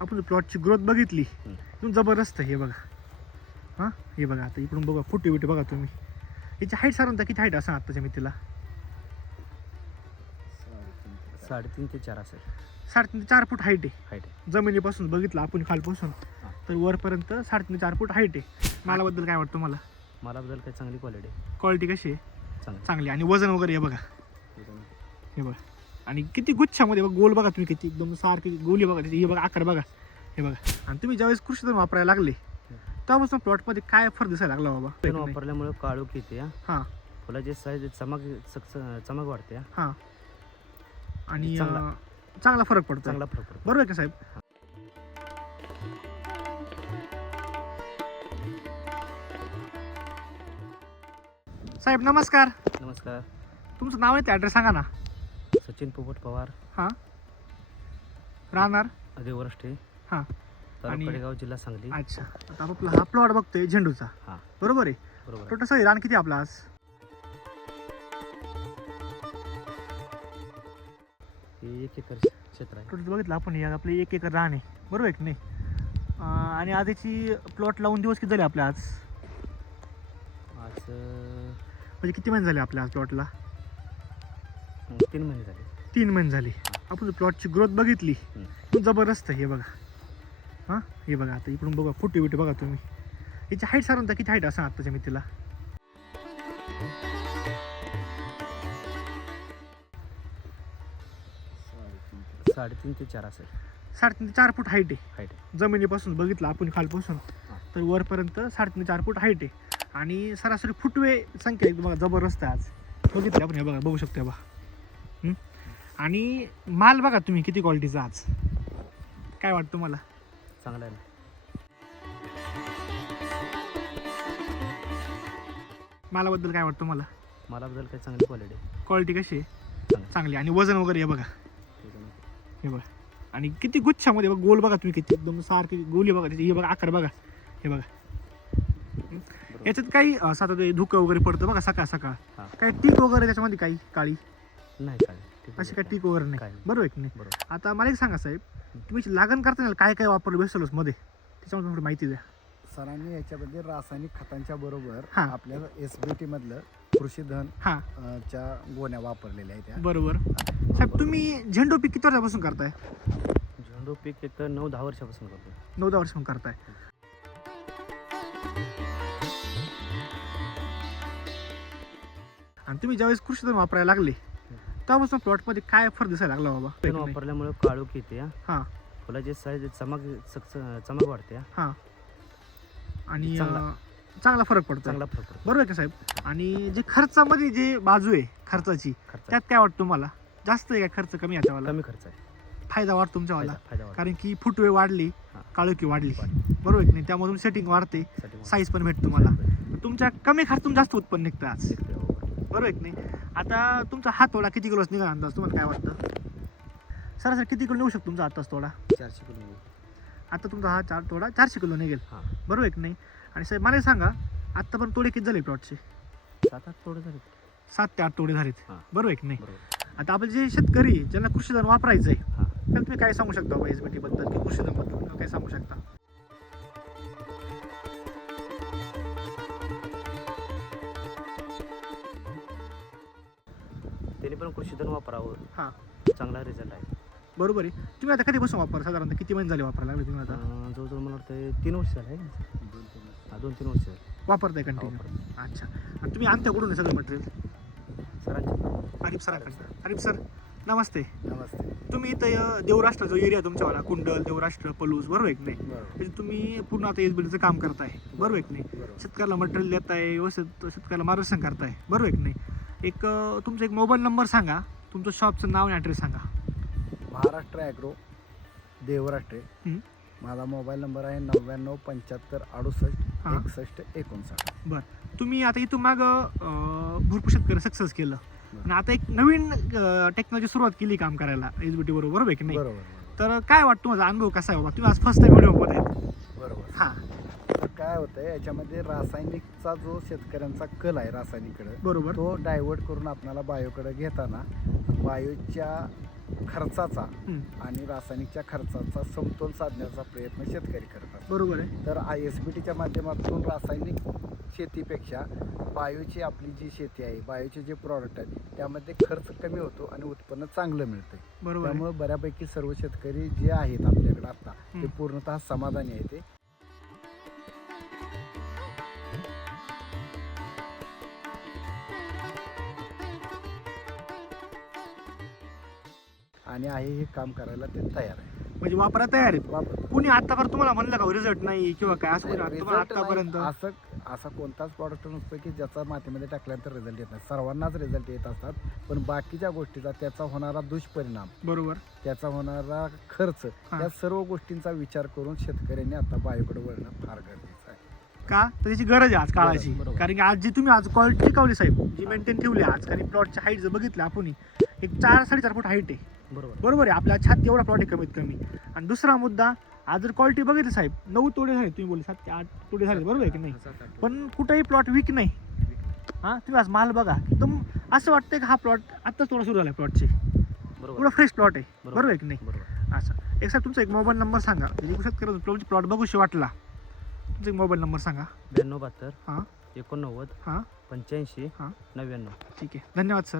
आपण प्लॉटची ग्रोथ बघितली हं. एकदम जबरदस्त आहे. हे बघा, हां हे बघा, आता इकडून बघा फुटे बिटे बघा तुम्ही. याची हाईट साधारणतः किती हाईट असं आत्ताच्या मितीला? 3.5 ते 4 असेल 3.5 ते 4 फूट हाईट आहे. हाईट आहे. जमिनीपासून बघितलं आपण खालपासून हां. तर वरपर्यंत 3.5 ते 4 फूट हाईट आहे. मालाबद्दल काय वाटतं मला? मालाबद्दल काही चांगली क्वालिटी आहे. क्वालिटी कशी आहे? चांगली. चांगली. आणि वजन वगैरे हे बघा, हे बघा. आणि किती गुच्छामध्ये बघा, गोल बघा तुम्ही, किती एकदम सारखी गोली बघा त्याची. हे बघा आकार बघा, हे बघा. आणि तुम्ही ज्यावेळेस कृषी धन वापरायला लागले तेव्हापासून प्लॉटमध्ये काय फरक दिसायला लागला बाबा? पण वापरल्यामुळे काळोख येते. हां फुलाची साईज चमक वाढते. हां. आणि चांगला. चांगला फरक पडतो. चांगला फरक पडतो. बरोबर आहे का साहेब? साहेब नमस्कार. नमस्कार. तुमचं नाव आहे ते ॲड्रेस सांगा ना. सचिन पोपट पवार, हां. राहणार? देवराष्ट्रे, हां. तालुका कडेगाव, जिल्हा सांगली. अच्छा. आता आपला हा प्लॉट बघतोय झेंडूचा, हां बरोबर आहे? बरोबर आहे. टोटल सगळी रान किती आपला आज? हे 1 एकर क्षेत्र आहे. टोटल बघितलं आपण, हे आपले 1 एकर रान आहे, बरोबर आहे की नाही? आणि आज याची प्लॉट लावून दिवस किती झाले आपल्या आज? आज म्हणजे किती महिने झाले आपल्या आज प्लॉटला? 3 महिने झाले. 3 महिने झाले. आपण प्लॉटची ग्रोथ बघितली हं. खूप जबरदस्त आहे. हे बघा, हां हे बघा, आता इकडून बघा फुटे बिटे बघा तुम्ही. याची हाईट साधारणतः किती हाईट असं आत्ताच्या मितीला? 3.5 ते 4 असेल 3.5 ते 4 फूट हाईट आहे. हाईट आहे. जमिनीपासून बघितलं आपण खालपासून तर वरपर्यंत 3.5 ते 4 फूट हाईट आहे. आणि सरासरी फुटवे संख्या एकदम बघा जबरदस्त आहे आज. बघितलं आपण, हे बघा बघू शकतो बघा. आणि माल बघा तुम्ही किती क्वालिटीचा आज. काय वाटतं मला? चांगला आहे ना. मालाबद्दल काय वाटतं मला? मालाबद्दल काही चांगली क्वालिटी आहे. क्वालिटी कशी आहे? चांगली. चांगली. आणि वजन वगैरे हे बघा, हे बघा. आणि किती गुच्छामध्ये बघा, गोल बघा तुम्ही, किती एकदम सारखी गोली बघा त्याची. हे बघा आकार बघा, हे बघा. याच्यात काही साधा ते धुकं वगैरे पडतं बघा सकाळ सकाळ. हां. काही टीक वगैरे त्याच्यामध्ये काही काळी नाही काय अशी काही टीक वगैरे नाही, काय? बरोबर आहे की नाही? बरोबर. आता मला एक सांगा साहेब, तुम्ही लागण करताना काय काय वापरलं बेसलोस मध्ये, त्याच्यामध्ये थोडी माहिती द्या. सरांनी याच्यामध्ये रासायनिक खतांच्या बरोबर हां. आपल्याला SBT मधलं कृषीधन हां च्या गोण्या वापरलेल्या आहेत त्या. बरोबर. साहेब तुम्ही झेंडू पीक किती वर्षापासून करताय? झेंडू पीक एक 9-10 वर्षापासून करतो. 9-10 वर्षापासून करताय. आणि तुम्ही ज्यावेळेस कृषी धन वापरायला लागले तेव्हापासून प्लॉटमध्ये काय फरक दिसायला लागला बाबा? पण वापरल्यामुळे काळोख येते. हां फुलाची साईज चमक वाढते. हां. आणि चांगला. चांगला फरक पडतो. चांगला फरक पडतो. बरोबर आहे का साहेब? आणि जे खर्चामध्ये जे बाजू आहे खर्चाची, खर्च त्यात काय वाटतं तुम्हाला? जास्त आहे का खर्च कमी आहे त्यावाला? कमी खर्च आहे. फायदा वाटतो तुमच्यावाला? फायदा वाढतो. कारण की फुटवे वाढली, हां. काळोखी वाढली, बरोबर आहे की नाही? त्यामधून सेटिंग वाढते, साठी साईज पण भेटतो तुम्हाला. तुमच्या कमी खर्चातून जास्त उत्पन्न निघतं आज, वाढतो. बरोबर आहे की नाही? आता तुमचा हात तोडा किती किलोच निघा अंदाज तुम्हाला काय वाटतं? सरासरी किती किलो निघू शकतो तुमचा हाताच तोडा? 400 किलो. आता तुमचा हा तोडा 400 किलो निघेल, हां. बरोबर आहे की नाही? आणि साहेब मला एक सांगा, आत्तापर्यंत तोडे किती झाले प्लॉटचे? 7-8 तोडे झाले. 7 ते 8 तोडे झालेत, हां. बरोबर आहे की नाही? बरोबर. आता आपण जे शेतकरी ज्यांना कृषीधन वापरायचं आहे हां. तर तुम्ही काय सांगू शकता बाबा SBT बद्दल की कृषीधन बद्दल काय सांगू शकता? त्यांनी पण कृषीधन वापरावं. हां चांगला रिझल्ट आहे. बरोबर आहे. तुम्ही आता कधीपासून वापर साधारणतः किती महिने झाले वापरायला लागले तुम्ही आता? जवळजवळ मला वाटतं 3 वर्ष झाले. 2-3 वर्ष झाले. वापरताय कंटिन्यू? अच्छा. आणि तुम्ही आणता कुठून आहे सगळं मटेरियल? सरांच्या आरिफ सरांकडे. आरिफ सर नमस्ते. नमस्ते. तुम्ही इथं देवराष्ट्र जो एरिया तुमच्यावाला कुंडल, देवराष्ट्र, पलूस, बरोबर आहे की नाही? बरोबर. म्हणजे तुम्ही पूर्ण आता SBTचं काम करताय, बरोबर आहे की नाही? बरोबर. शेतकऱ्याला मटेरियल देताय, व्यवस्थित शेतकऱ्याला मार्गदर्शन करताय, बरोबर आहे की नाही? एक तुमचा एक मोबाईल नंबर सांगा, तुमचं शॉपचं नाव आणि ॲड्रेस सांगा. महाराष्ट्र ॲग्रो, देवराष्ट्रे. हं. माझा मोबाईल नंबर आहे 99 75 68 हां. 61 59. तुम्ही आता इथून माग भरपूर शेतकरी सक्सेस केलं आणि आता एक नवीन टेक्नॉलॉजी सुरुवात केली काम करायला SBT बरोबर, बरोबर आहे की नाही? बरोबर. तर काय वाटतं, माझा अनुभव कसा आहे बाबा? तुम्ही आज फर्स्ट टाइम व्हिडिओ आहेत. बरोबर. हां तर काय होतंय याच्यामध्ये रासायनिकचा जो शेतकऱ्यांचा कल आहे रासायनिककडे, बरोबर. तो डायव्हर्ट करून आपल्याला बायोकडे घेताना बायोच्या खर्चाचा हं. आणि रासायनिकच्या खर्चाचा समतोल साधण्याचा प्रयत्न शेतकरी करतात. बरोबर आहे. तर ISBTच्या माध्यमातून रासायनिक शेतीपेक्षा बायोची आपली जी शेती आहे, बायोचे जे प्रॉडक्ट आहेत त्यामध्ये खर्च कमी होतो आणि उत्पन्न चांगलं मिळतं. बरोबर आहे. त्यामुळे बऱ्यापैकी सर्व शेतकरी जे आहेत आपल्याकडे आता ते हं. पूर्णतः समाधानी आहे ते. आणि आहे हे काम करायला ते तयार आहे. म्हणजे वापरा तयार आहेत. वापर कुणी आतापर्यंत तुम्हाला म्हणलं का रिझल्ट नाही किंवा काय असं कोणी तुम्हाला Result नाही, आतापर्यंत? असा कोणताच प्रॉडक्ट नसतो की ज्याचा मातीमध्ये टाकल्यानंतर रिझल्ट येत नाही. सर्वांनाच रिझल्ट येत असतात, पण बाकीच्या गोष्टीचा त्याचा होणारा दुष्परिणाम, बरोबर. त्याचा होणारा खर्च, हा. या सर्व गोष्टींचा विचार करून शेतकऱ्यांनी आता बायोकडे वळणं फार गरजेचं आहे. का तर त्याची गरज आहे आज काळाची. बरोबर. कारण की आज जी तुम्ही आज क्वालिटी टिकवली साहेब, जी मेंटेन ठेवली आज, आणि प्लॉटची हाईट जर बघितलं आपण एक 4-4.5 फूट हाईट आहे. बरोबर. बरोबर आहे. आपल्या छात एवढा प्लॉट आहे कमीत कमी. आणि दुसरा मुद्दा, आज जर क्वालिटी बघितली साहेब 9 तोडे झाले, तुम्ही बोलले 7 ते 8 तोडे झाले, बरोबर आहे की नाही? पण कुठेही प्लॉट वीक नाही. हां, तुम्ही आज माल बघा एकदम असं वाटतं की हा प्लॉट आत्ताच थोडा सुरू झाला प्लॉटचे, बरोबर. एवढा फ्रेश प्लॉट आहे. बरोबर आहे की नाही? बरोबर. असं एक साहेब तुमचा एक मोबाईल नंबर सांगा, म्हणजे शेतकऱ्याचा तुमची प्लॉट बघूशी वाटला, तुमचा एक मोबाईल नंबर सांगा. 92 72 हां 89 हां 85 हां 99. ठीक आहे. धन्यवाद सर.